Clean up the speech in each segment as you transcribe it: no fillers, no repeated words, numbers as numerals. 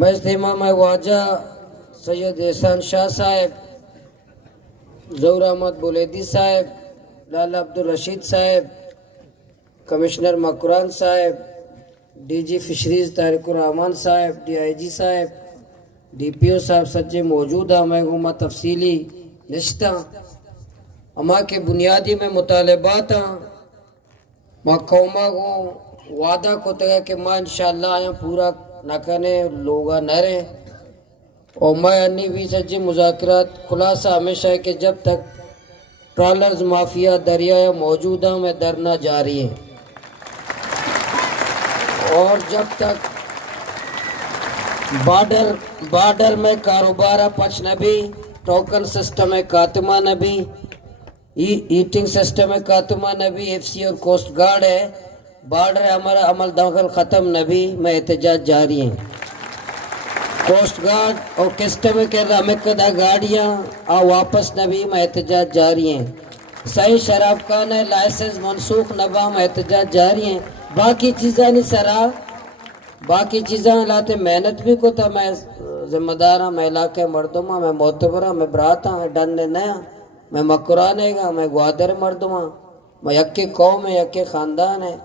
میں امام واجہ سید احسان شاہ صاحب، ظہور احمد بولیدی صاحب، لالا عبدالرشید صاحب، کمشنر مکران صاحب، ڈی جی فشریز طارق الرحمان صاحب، ڈی آئی جی صاحب، ڈی پی او صاحب سچے موجود ہیں. میں ہوں تفصیلی نشتہ اما کے بنیادی میں مطالبات ہیں. ماں قوما کو وعدہ کو تگا کہ ماں انشاءاللہ آیا پورا نہ کرنے لوگا نہ رہے. اور میں انی بھی سچے مذاکرات خلاصہ ہمیشہ ہے کہ جب تک ٹرالرز مافیا دریائے موجود ہیں میں درنا جاری ہے. اور جب تک بارڈر میں کاروبارہ پچ نہ بھی، ٹوکن سسٹم ہے خاتمہ نہ بھی، ایٹنگ سسٹم ہے خاتمہ نہ بھی، ایف سی اور کوسٹ گارڈ ہے بارڈر ہمارا عمل داخل ختم نہ بھی، میں احتجاج جاری ہیں. کوسٹ گارڈ اور کسٹم کے ہمیں کدا گاڑیاں واپس نہ بھی، میں احتجاج جاری ہیں. صحیح شراب خانہ لائسنس منسوخ نہ با، میں احتجاج جاری ہیں. باقی چیزیں نہیں سرا، باقی چیزیں لاتے محنت بھی کو تھا. میں ذمہ دار ہوں، میں علاقے مردم ہوں، میں معتبر ہوں، میں برات ہوں، ڈن نیا، میں مکرانے گا، میں گوادر مردم ہوں، میں یکے قوم ہے، یکے خاندان ہے.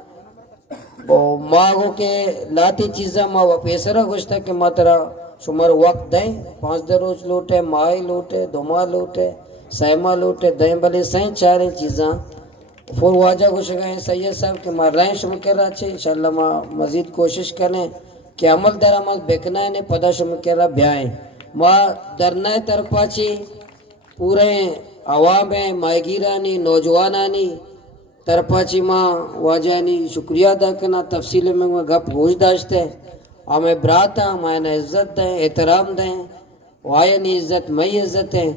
اور ماں کو کہ لاتی چیزیں ماں پیسرہ گوشتا کہ ماں ترہ شمار وقت دیں، 5 روز لوٹے، ماہی لوٹے، 2 ماہ لوٹے، 6 ماہ لوٹے دیں، بلے سہیں چاریں چیزاں پھر واجہ کو شکاییں سید صاحب کہ ماں رہیں شمکر رہا چھے. انشاءاللہ ماں مزید کوشش کریں کہ عمل در عمل بیکنا ہے نہیں پدا شمکر رہا بیائیں. ماں درنائے طرفہ چھے پورے عوام ہیں، مائگیرانی، نوجوانانی طرفہ چھے ماں واجہانی شکریہ ادا کرنا. تفصیل میں گپ گوش داشتے ہیں. ہمیں برات ہیں، ہمیں عزت دیں، احترام دیں، وائنی عزت میں عزت ہیں.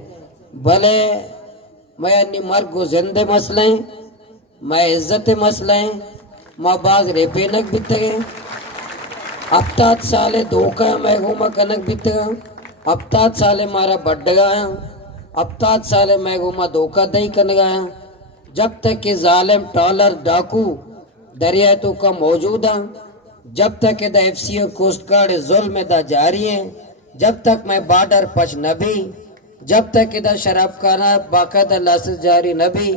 بھلے میں انی مرگ و زندے مسئلیں، میں عزت مسئلیں، ماں باز ریپینک بیتے گئے. 70 سالے دھوکہ میں گھوما کنک بیتے گئے. 70 سالے مارا بڑھگا ہیں، 70 سالے میں گھوما دھوکہ دہی کنگا ہیں. جب تک کہ ظالم ٹالر ڈاکو دریائے تو کا موجود ہیں، جب تک کہ دا ایف سی اور کوسٹ گارڈ ظلم دا جاری ہیں، جب تک میں بارڈر پچ نہ بھی، جب تک کہ دا شراب کانا باقاعدہ لائسنس جاری نہ بھی،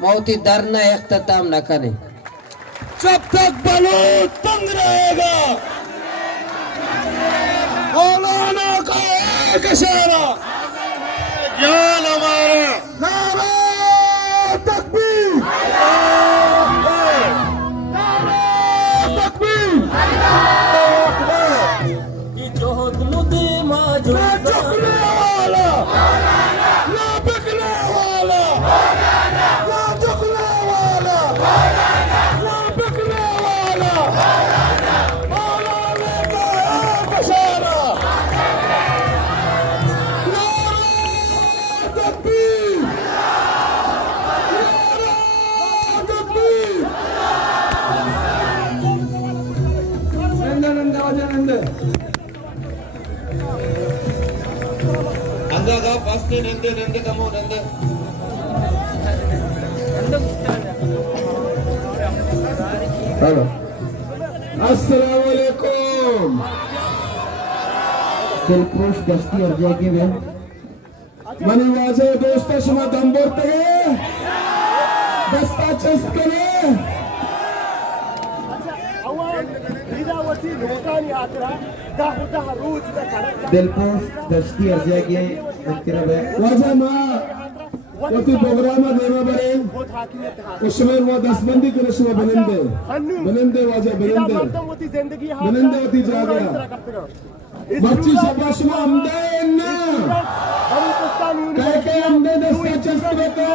موتی درنا اختتام نہ کریں. جب تک بلوچ تنگ رہے گا مولانا کا ایک اشارہ جان ہمارا نعرہ تکبیر، نعرہ تکبیر. یہ جوہد لدی موجود نہ جھکنے والا، نہ بکنے والا، نہ جھکنے والا، نہ بکنے والا. مولانا کا ایک اشارہ نعرہ تکبیر، نعرہ تکبیر. نندے نندے آجا نندے اندر کا پاستے نندے نندے کمو نندے. السلام علیکم. دلپوش دستی ارجائے کے بے منی واجہ دوستا شما دم بورتے گئے دستا چست کرے. دلپوش دستی ارجائے کے مذکرہ بے واجہ ماں وقتی پروگرامہ دیما برے کشمیر وہ 10 بندی کے نشمہ بنندے بنندے واجہ بنندے بنندے ہوتی جا گیا. بچی شبہ شما ہمدے نا کہہ ہمدے دستا چست بتا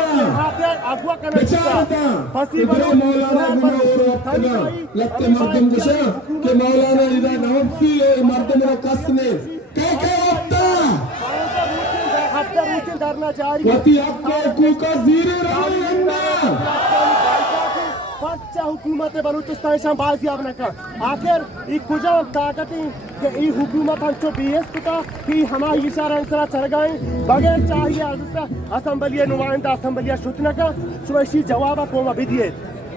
بچارتا ادھر مولانا گناہ اور اپنا لگتے مردم گشا کہ مولانا ادھر نوفی مردم رو کسنے کہہ اپتا وطی اپنے حقوقہ زیرے رہی ہمنا. بچہ حکومت بلوچستان شام بازیاب نہ کر. آخر یہ کجا طاقتی کہ یہ حکومت ہنچو بی ایس کتا کہ ہماری اشارہ انسرا چڑھ گئیں بغیر چاہیے اسمبلی نمائندہ اسمبلی شتنہ کا شوشی جوابہ کوما بھی دیئے.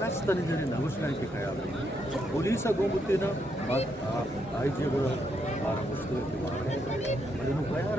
ಕಷ್ಟದಲ್ಲಿ ನಗಸ್ನಾಯ್ಕೆ ಕಯಾದ ಪೊಲೀಸ ಗೋಮುತ್ತೇನ ಆಯ್ಕೆ ಅದನ್ನು ಕಯಾರ